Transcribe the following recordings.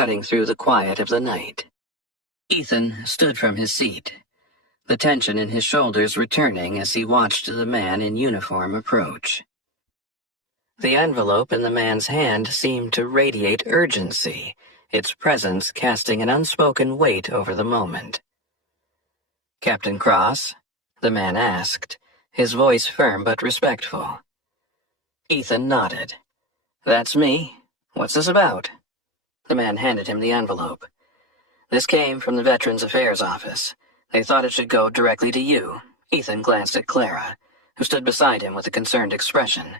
cutting through the quiet of the night. Ethan stood from his seat, the tension in his shoulders returning as he watched the man in uniform approach. The envelope in the man's hand seemed to radiate urgency, its presence casting an unspoken weight over the moment. "Captain Cross?" the man asked, his voice firm but respectful. Ethan nodded. "That's me. What's this about?" The man handed him the envelope. "This came from the Veterans Affairs office. They thought it should go directly to you." Ethan glanced at Clara, who stood beside him with a concerned expression.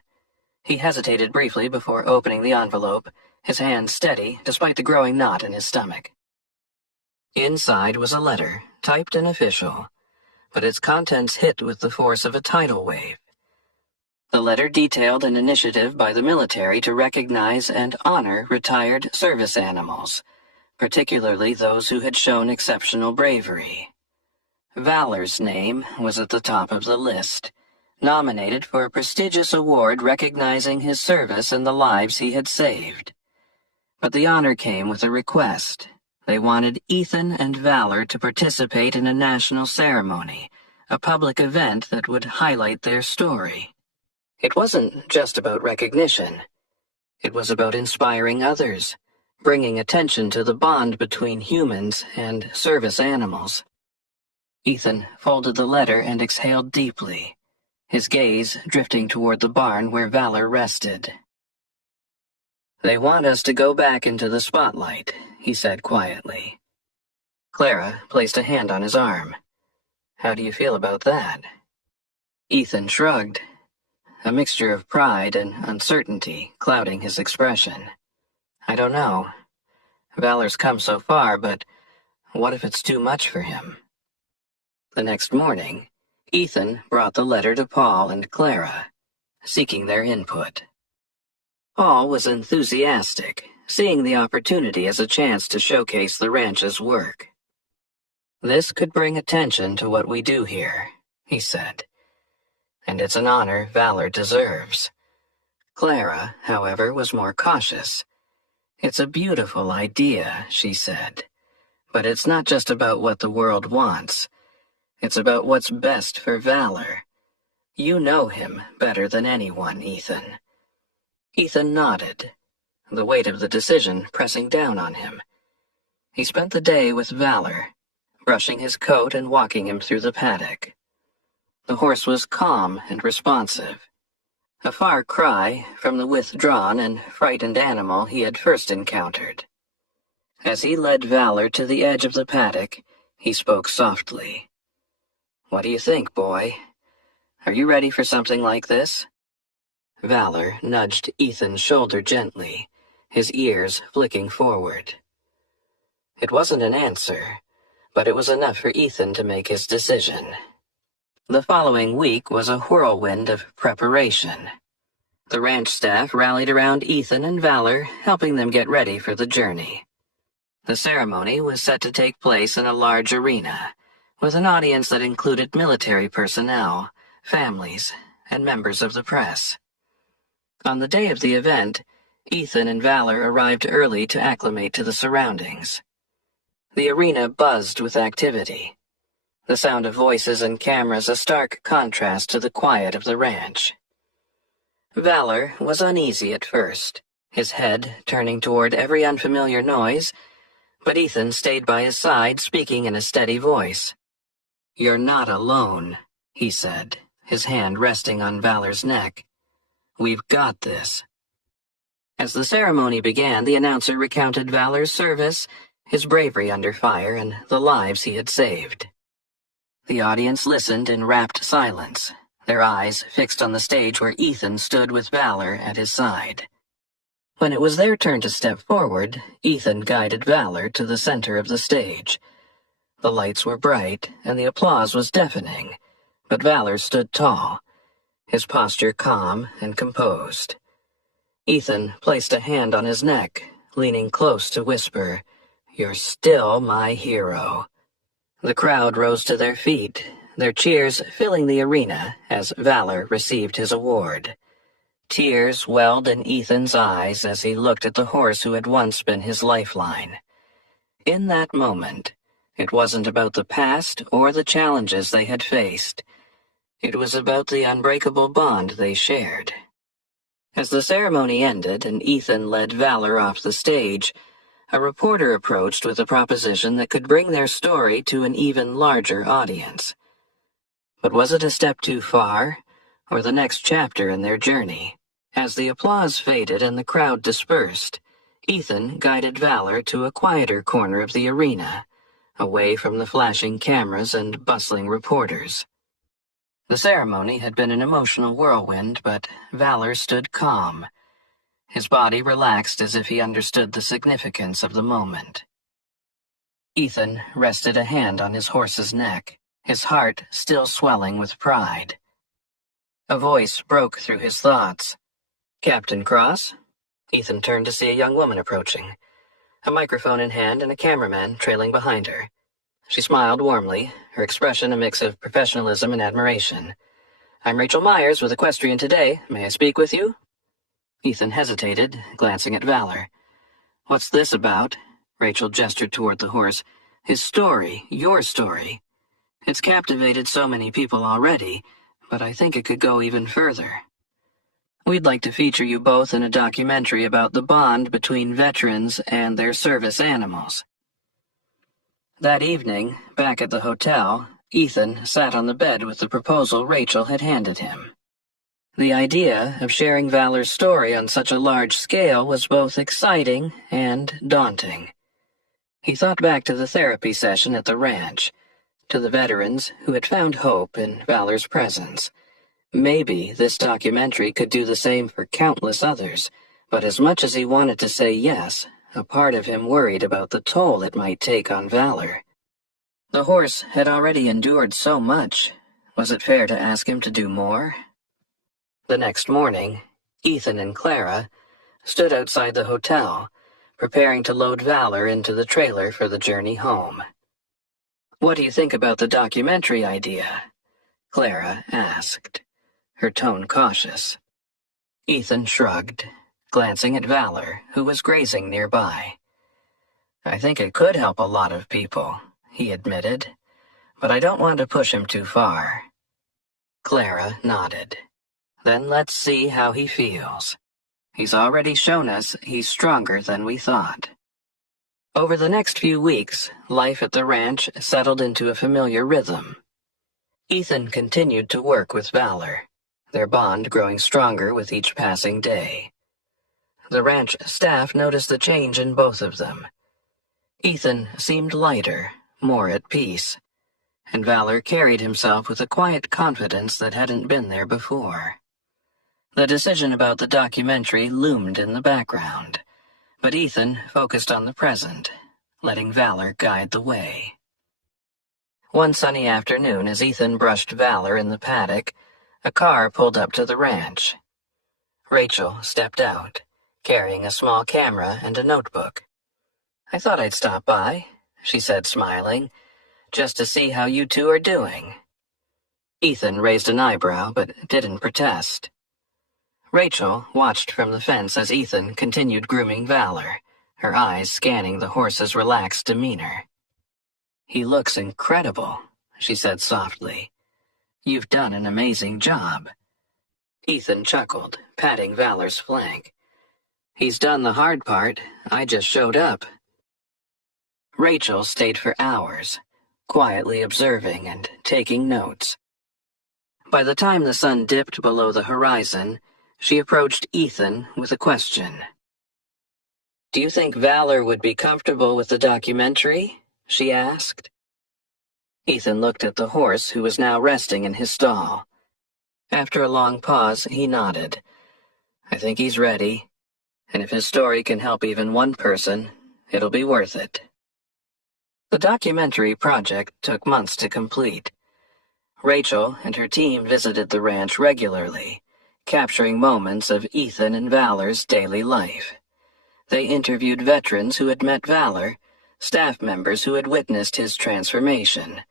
He hesitated briefly before opening the envelope, his hand steady despite the growing knot in his stomach. Inside was a letter, typed and official, but its contents hit with the force of a tidal wave. The letter detailed an initiative by the military to recognize and honor retired service animals, particularly those who had shown exceptional bravery. Valor's name was at the top of the list, nominated for a prestigious award recognizing his service and the lives he had saved. But the honor came with a request. They wanted Ethan and Valor to participate in a national ceremony, a public event that would highlight their story. It wasn't just about recognition. It was about inspiring others, bringing attention to the bond between humans and service animals. Ethan folded the letter and exhaled deeply, his gaze drifting toward the barn where Valor rested. "They want us to go back into the spotlight," he said quietly. Clara placed a hand on his arm. "How do you feel about that?" Ethan shrugged, a mixture of pride and uncertainty clouding his expression. "I don't know. Valor's come so far, but what if it's too much for him?" The next morning, Ethan brought the letter to Paul and Clara, seeking their input. Paul was enthusiastic, seeing the opportunity as a chance to showcase the ranch's work. "This could bring attention to what we do here," he said, "and it's an honor Valor deserves." Clara, however, was more cautious. "It's a beautiful idea," she said, "but it's not just about what the world wants. It's about what's best for Valor. You know him better than anyone, Ethan." Ethan nodded, the weight of the decision pressing down on him. He spent the day with Valor, brushing his coat and walking him through the paddock. The horse was calm and responsive, a far cry from the withdrawn and frightened animal he had first encountered. As he led Valor to the edge of the paddock, he spoke softly. "What do you think, boy? Are you ready for something like this?" Valor nudged Ethan's shoulder gently, his ears flicking forward. It wasn't an answer, but it was enough for Ethan to make his decision. The following week was a whirlwind of preparation. The ranch staff rallied around Ethan and Valor, helping them get ready for the journey. The ceremony was set to take place in a large arena, with an audience that included military personnel, families, and members of the press. On the day of the event, Ethan and Valor arrived early to acclimate to the surroundings. The arena buzzed with activity, the sound of voices and cameras a stark contrast to the quiet of the ranch. Valor was uneasy at first, his head turning toward every unfamiliar noise, but Ethan stayed by his side, speaking in a steady voice. "You're not alone," he said, his hand resting on Valor's neck. "We've got this." As the ceremony began, the announcer recounted Valor's service, his bravery under fire, and the lives he had saved. The audience listened in rapt silence, their eyes fixed on the stage where Ethan stood with Valor at his side. When it was their turn to step forward, Ethan guided Valor to the center of the stage. The lights were bright, and the applause was deafening, but Valor stood tall, his posture calm and composed. Ethan placed a hand on his neck, leaning close to whisper, "You're still my hero." The crowd rose to their feet, their cheers filling the arena as Valor received his award. Tears welled in Ethan's eyes as he looked at the horse who had once been his lifeline. In that moment, it wasn't about the past or the challenges they had faced. It was about the unbreakable bond they shared. As the ceremony ended and Ethan led Valor off the stage, a reporter approached with a proposition that could bring their story to an even larger audience. But was it a step too far, or the next chapter in their journey? As the applause faded and the crowd dispersed, Ethan guided Valor to a quieter corner of the arena, away from the flashing cameras and bustling reporters. The ceremony had been an emotional whirlwind, but Valor stood calm. His body relaxed as if he understood the significance of the moment. Ethan rested a hand on his horse's neck, his heart still swelling with pride. A voice broke through his thoughts. "Captain Cross?" Ethan turned to see a young woman approaching, a microphone in hand and a cameraman trailing behind her. She smiled warmly, her expression a mix of professionalism and admiration. "I'm Rachel Myers with Equestrian Today. May I speak with you?" Ethan hesitated, glancing at Valor. "What's this about?" Rachel gestured toward the horse. "His story, your story. It's captivated so many people already, but I think it could go even further. We'd like to feature you both in a documentary about the bond between veterans and their service animals." That evening, back at the hotel, Ethan sat on the bed with the proposal Rachel had handed him. The idea of sharing Valor's story on such a large scale was both exciting and daunting. He thought back to the therapy session at the ranch, to the veterans who had found hope in Valor's presence. Maybe this documentary could do the same for countless others, but as much as he wanted to say yes, a part of him worried about the toll it might take on Valor. The horse had already endured so much. Was it fair to ask him to do more? The next morning, Ethan and Clara stood outside the hotel, preparing to load Valor into the trailer for the journey home. "What do you think about the documentary idea?" Clara asked, her tone cautious. Ethan shrugged, glancing at Valor, who was grazing nearby. "I think it could help a lot of people," he admitted, "but I don't want to push him too far." Clara nodded. "Then let's see how he feels. He's already shown us he's stronger than we thought." Over the next few weeks, life at the ranch settled into a familiar rhythm. Ethan continued to work with Valor, their bond growing stronger with each passing day. The ranch staff noticed the change in both of them. Ethan seemed lighter, more at peace, and Valor carried himself with a quiet confidence that hadn't been there before. The decision about the documentary loomed in the background, but Ethan focused on the present, letting Valor guide the way. One sunny afternoon, as Ethan brushed Valor in the paddock, a car pulled up to the ranch. Rachel stepped out, carrying a small camera and a notebook. "I thought I'd stop by," she said, smiling, "just to see how you two are doing." Ethan raised an eyebrow, but didn't protest. Rachel watched from the fence as Ethan continued grooming Valor, her eyes scanning the horse's relaxed demeanor. "He looks incredible," she said softly. "You've done an amazing job." Ethan chuckled, patting Valor's flank. "He's done the hard part. I just showed up." Rachel stayed for hours, quietly observing and taking notes. By the time the sun dipped below the horizon, she approached Ethan with a question. "Do you think Valor would be comfortable with the documentary?" she asked. Ethan looked at the horse, who was now resting in his stall. After a long pause, he nodded. "I think he's ready, and if his story can help even one person, it'll be worth it." The documentary project took months to complete. Rachel and her team visited the ranch regularly, capturing moments of Ethan and Valor's daily life. They interviewed veterans who had met Valor, staff members who had witnessed his transformation,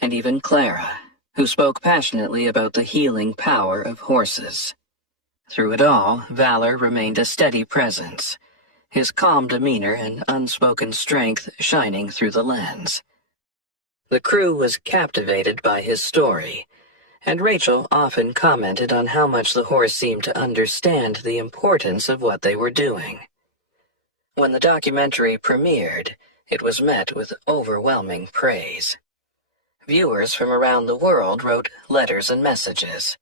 and even Clara, who spoke passionately about the healing power of horses. Through it all, Valor remained a steady presence, his calm demeanor and unspoken strength shining through the lens. The crew was captivated by his story, and Rachel often commented on how much the horse seemed to understand the importance of what they were doing. When the documentary premiered, it was met with overwhelming praise. Viewers from around the world wrote letters and messages,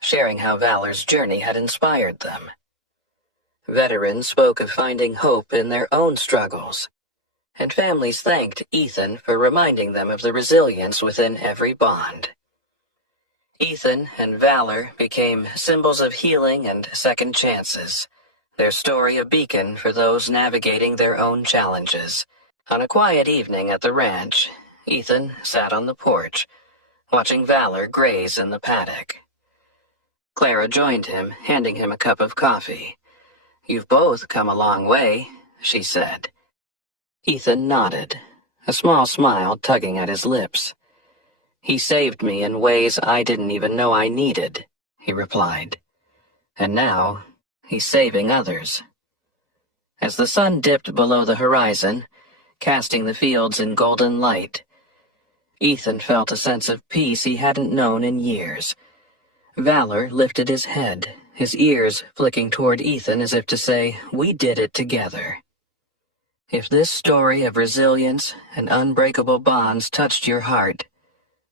sharing how Valor's journey had inspired them. Veterans spoke of finding hope in their own struggles, and families thanked Ethan for reminding them of the resilience within every bond. Ethan and Valor became symbols of healing and second chances, their story a beacon for those navigating their own challenges. On a quiet evening at the ranch, Ethan sat on the porch, watching Valor graze in the paddock. Clara joined him, handing him a cup of coffee. "You've both come a long way," she said. Ethan nodded, a small smile tugging at his lips. "He saved me in ways I didn't even know I needed," he replied. "And now, he's saving others." As the sun dipped below the horizon, casting the fields in golden light, Ethan felt a sense of peace he hadn't known in years. Valor lifted his head, his ears flicking toward Ethan as if to say, "We did it together." If this story of resilience and unbreakable bonds touched your heart,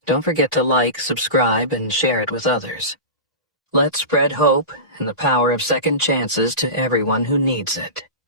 don't forget to like, subscribe, and share it with others. Let's spread hope and the power of second chances to everyone who needs it.